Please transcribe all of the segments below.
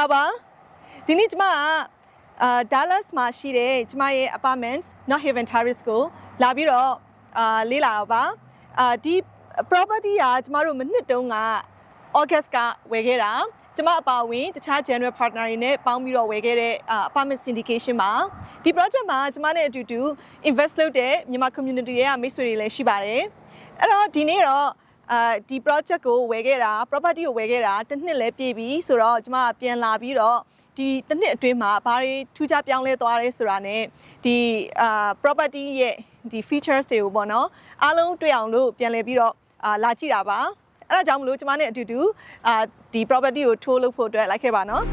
လာပါဒီနေ့ကျမDallas မှာရှိတဲ့ကျမရဲ့ apartment Northaven Terrace ကိုလာပြီးတော့လေ့လာတော့ပါဒီ property ကကျမတို့မနှစ်တုန်းက August ကဝယ်ခဲ့တာကျမအပါဝင်တခြား general partner တွေနဲ့ပေါင်းပြီးတော့ဝယ်ခဲ့တဲ့ apartment syndication မှာဒီ project မှာကျမနဲ့အတူတူ invest လုပ်တဲ့မြန်မာ community တွေကမိတ်ဆွေတွေလည်းရှိပါတယ်အဲ့တော့ဒီနေ့တော့ဒီ project ကိုဝယ်ခဲ့တာ property ကိုဝယ်ခဲ့တာတစ်နှစ်လည်းပြည့်ပြီဆိုတော့ကျမပြန်လာပြီးတော့ဒီတစ်နှစ်အတွင်းမှာဘာတွေထူးခြားပြောင်းလဲသွားရဲဆိုတာနဲ့ဒီ property ရဲ့ဒီ features တွေကိုပေါ့နော်အားလုံးတွေ့အောင်လို့ပြန်လည်ပြီးတော့လာကြည့်တာပါအဲ့ဒါကြောင့်မလို့ကျမနဲ့အတူတူဒီ property ကို tour လုပ်ဖို့အတွက်လိုက်ခဲ့ပါနော်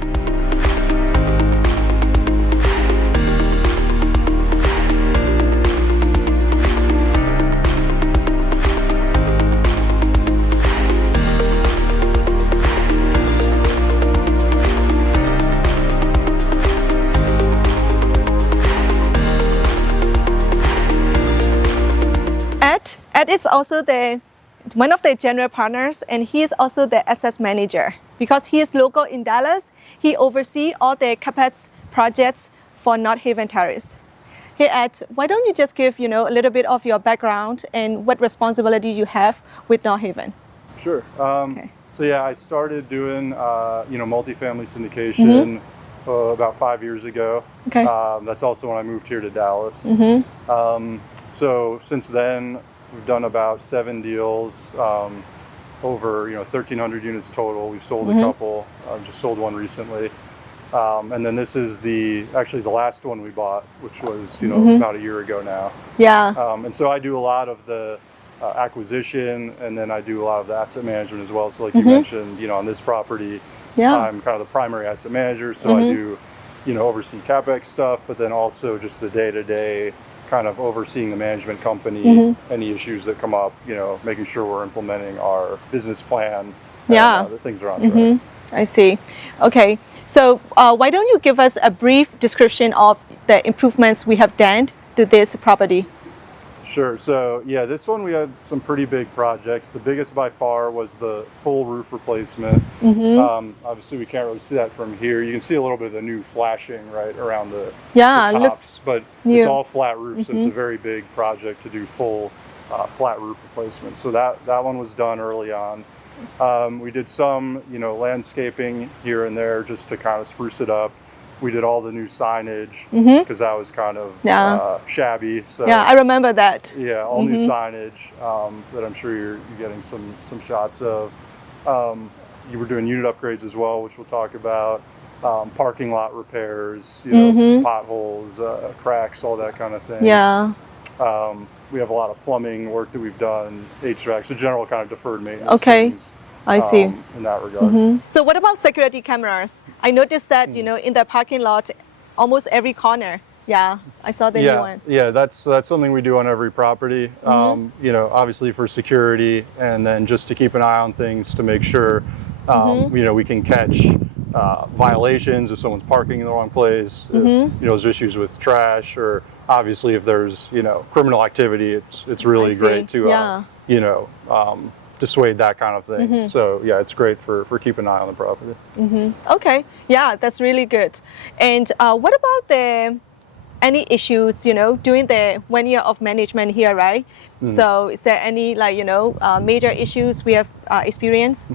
Ed is also one of the general partners and he is also the asset manager because he is local in Dallas. He oversees all the capex projects for Northaven Terrace. Hey Ed, why don't you just give a little bit of your background and what responsibility you have with Northaven? Sure. Okay. So yeah, I started doing multifamily syndication about 5 years ago. Okay. That's also when I moved here to Dallas. So since then. We've done about 7 deals, over 1,300 units total. We've sold a couple. Just sold one recently, and then this is actually the last one we bought, which was about a year ago now. Yeah. And so I do a lot of the acquisition, and then I do a lot of the asset management as well. So like you mentioned, on this property, I'm kind of the primary asset manager. So I do oversee capex stuff, but then also just the day-to-day. Kind of overseeing the management company, any issues that come up, making sure we're implementing our business plan, and, the things are on track. I see. Okay, so why don't you give us a brief description of the improvements we have done to this property? Sure. So yeah, this one we had some pretty big projects. The biggest by far was the full roof replacement. Obviously, we can't really see that from here. You can see a little bit of the new flashing right around the tops, but it's all flat roofs. So it's a very big project to do full flat roof replacement. So that one was done early on. We did some landscaping here and there just to kind of spruce it up. We did all the new signage because that was kind of shabby. So yeah, I remember that. Yeah, all new signage that I'm sure you're getting some shots of. You were doing unit upgrades as well, which we'll talk about. Parking lot repairs, potholes, cracks, all that kind of thing. Yeah. We have a lot of plumbing work that we've done, HVAC, so general kind of deferred maintenance. Okay. Things. I see. In that regard. So what about security cameras? I noticed that in the parking lot, almost every corner. Yeah, I saw the new one. Yeah, that's something we do on every property. Obviously for security, and then just to keep an eye on things to make sure we can catch violations if someone's parking in the wrong place. If, there's issues with trash, or obviously if there's criminal activity, it's really great to dissuade that kind of thing. So yeah, it's great for keeping an eye on the property. Okay, yeah, that's really good. And what about any issues during the 1 year of management here, right? So is there any major issues we have experienced?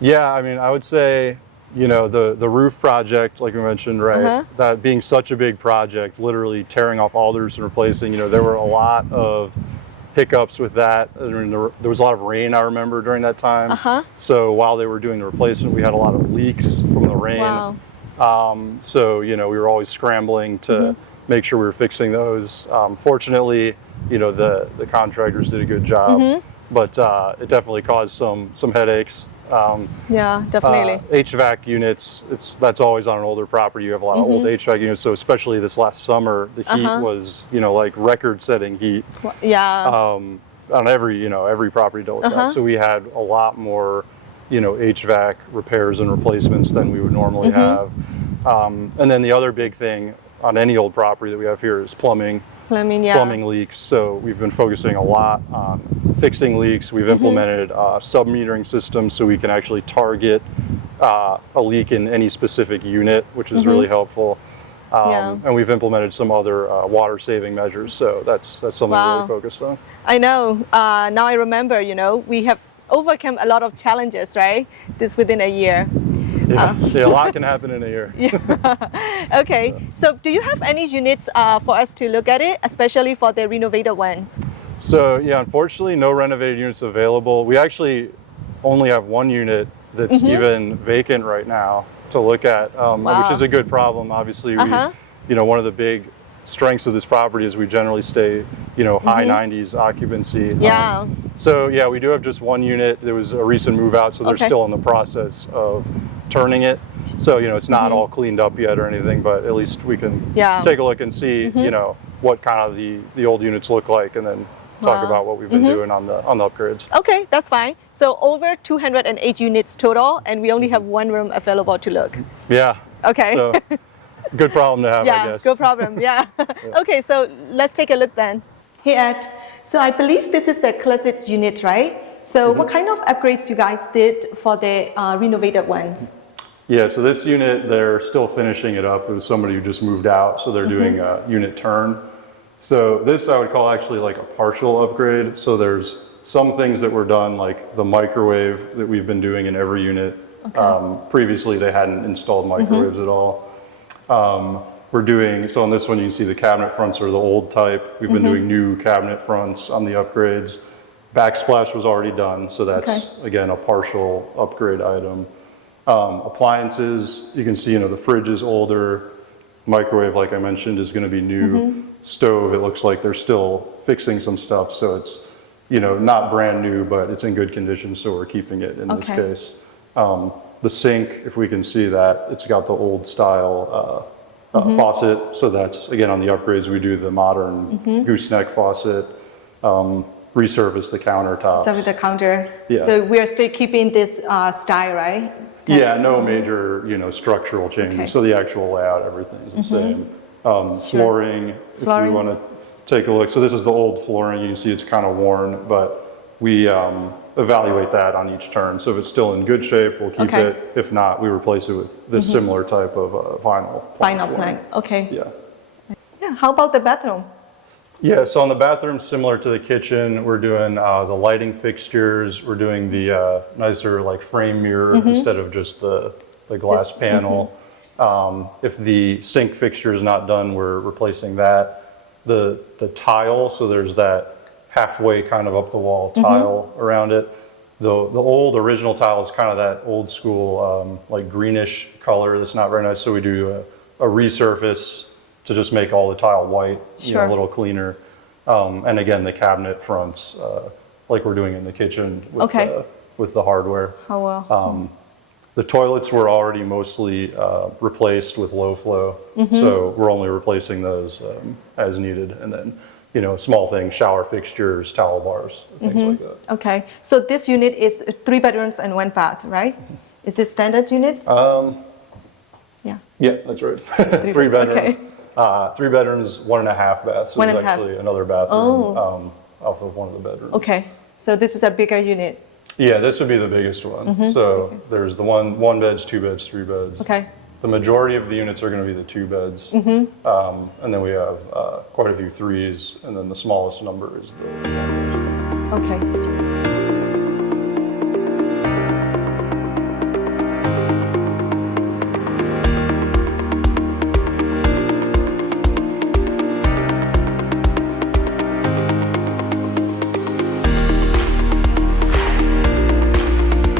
Yeah, I mean, I would say the roof project, like we mentioned, right? That being such a big project, literally tearing off all the roofs and replacing. There were a lot of hiccups with that. I mean, there was a lot of rain, I remember, during that time. So while they were doing the replacement, we had a lot of leaks from the rain. Wow. So we were always scrambling to make sure we were fixing those. Fortunately, the contractors did a good job, but it definitely caused some headaches. Yeah, definitely. HVAC units, that's always on an older property. You have a lot of old HVAC units, so especially this last summer, the heat was, like record-setting heat. Yeah. On every property dealt with that. So we had a lot more, HVAC repairs and replacements than we would normally have. And then the other big thing on any old property that we have here is plumbing. Plumbing leaks. So we've been focusing a lot on fixing leaks. We've implemented sub-metering systems so we can actually target a leak in any specific unit, which is really helpful. And we've implemented some other water saving measures, so that's something we're really focused on. I know. Now I remember, we have overcome a lot of challenges, right? This within a year. Yeah, a lot can happen in a year. Okay, so do you have any units for us to look at it, especially for the renovated ones? So yeah, unfortunately, no renovated units available. We actually only have one unit that's even vacant right now to look at, which is a good problem. Obviously, one of the big strengths of this property is we generally stay, high 90s occupancy. So yeah, we do have just one unit. There was a recent move out, so they're still in the process of turning it. So it's not all cleaned up yet or anything, but at least we can take a look and see, what kind of the old units look like, and then talk about what we've been doing on the upgrades. Okay, that's fine. So over 208 units total, and we only have one room available to look. Yeah. Okay. So, good problem to have, I guess. Good problem. Yeah. Okay, so let's take a look then. Hey Ed, so I believe this is the closet unit, right? So what kind of upgrades you guys did for the renovated ones? Yeah, so this unit, they're still finishing it up. It was somebody who just moved out, so they're doing a unit turn. So this I would call actually like a partial upgrade. So there's some things that were done, like the microwave that we've been doing in every unit. Previously they hadn't installed microwaves at all. We're doing, so on this one you can see the cabinet fronts are the old type. We've been doing new cabinet fronts on the upgrades. Backsplash was already done, so that's again a partial upgrade item. Appliances, you can see, the fridge is older. Microwave, like I mentioned, is going to be new. Stove, it looks like they're still fixing some stuff, so it's not brand new, but it's in good condition, so we're keeping it in this case. The sink, if we can see that, it's got the old style faucet, so that's again on the upgrades. We do the modern gooseneck faucet, resurface the countertops. So with the counter. Yeah. So we are still keeping this style, right? Yeah, no major structural changes. So the actual layout, everything is the same. Flooring, if you want to take a look. So this is the old flooring. You can see it's kind of worn, but we evaluate that on each turn. So if it's still in good shape, we'll keep it. If not, we replace it with this similar type of vinyl plank. Okay. Yeah. How about the bathroom? Yeah, so on the bathroom, similar to the kitchen, we're doing the lighting fixtures. We're doing the nicer like frame mirror instead of just the glass panel. If the sink fixture is not done, we're replacing that. The tile, so there's that halfway kind of up the wall tile around it. The old original tile is kind of that old school like greenish color that's not very nice. So we do a resurface to just make all the tile white, a little cleaner. And again, the cabinet fronts, like we're doing in the kitchen with the hardware. Oh, well. The toilets were already mostly replaced with low flow, so we're only replacing those as needed. And then, small things, shower fixtures, towel bars, things like that. Okay, so this unit is 3 bedrooms and 1 bath, right? Is this standard unit? Yeah, that's right. 3 bedrooms. 3 bedrooms, 1.5 baths. So there's actually another bathroom off of one of the bedrooms. Okay, so this is a bigger unit. Yeah, this would be the biggest one. So there's the one beds, 2 beds, 3 beds. Okay. The majority of the units are going to be the 2 beds. And then we have quite a few 3s, and then the smallest number is the 1 bedroom. Okay.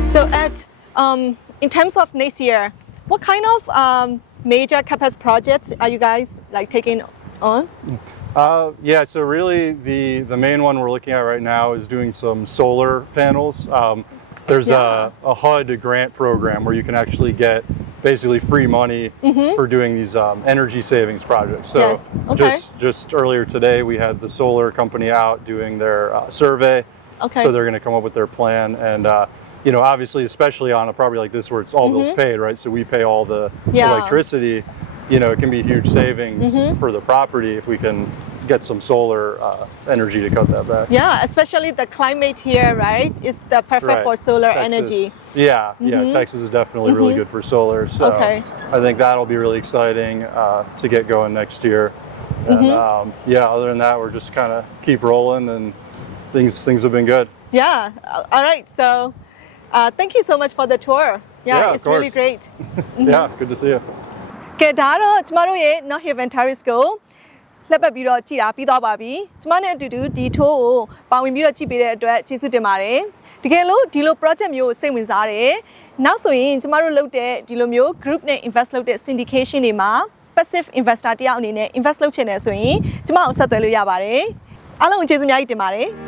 So Ed, in terms of next year, what kind of major CapEx projects are you guys taking on? Yeah, so really the main one we're looking at right now is doing some solar panels. There's a HUD grant program where you can actually get basically free money for doing these energy savings projects. So just earlier today we had the solar company out doing their survey. So they're going to come up with their plan, and obviously, especially on a property like this where it's all bills paid, right? So we pay all the electricity. It can be huge savings for the property if we can, get some solar energy to cut that back. Yeah, especially the climate here, right? Is the perfect for solar energy. Yeah, Texas is definitely really good for solar. So I think that'll be really exciting to get going next year. And other than that, we're just kind of keep rolling, and things have been good. Yeah. All right. So thank you so much for the tour. Yeah, it's really great. Yeah, good to see you. ကဲဒါတော့ကျမတို့ရဲ့ Northaven Terrace ကိုလက်ပတ်ပြီးတော့ကြည်တာပြီးသွားပါပြီ။ကျမနဲ့အတူတူဒီထိုးကိုပါဝင်ပြီးတော့ကြည်ပေးတဲ့အတွက်ကျေးဇူးတင်ပါတယ်။တကယ်လို့ဒီလို project မျိုးကိုစိတ်ဝင်စားတယ်။နောက်ဆိုရင်ကျမတို့လုပ်တဲ့ဒီလိုမျိုး group နဲ့ invest လုပ်တဲ့ syndication တွေမှာ passive investor တယောက်အနေနဲ့ invest လုပ်ချင်တယ်ဆိုရင်ကျမအောင်ဆက်သွယ်လို့ရပါတယ်။အားလုံးကိုကျေးဇူးအများကြီးတင်ပါတယ်။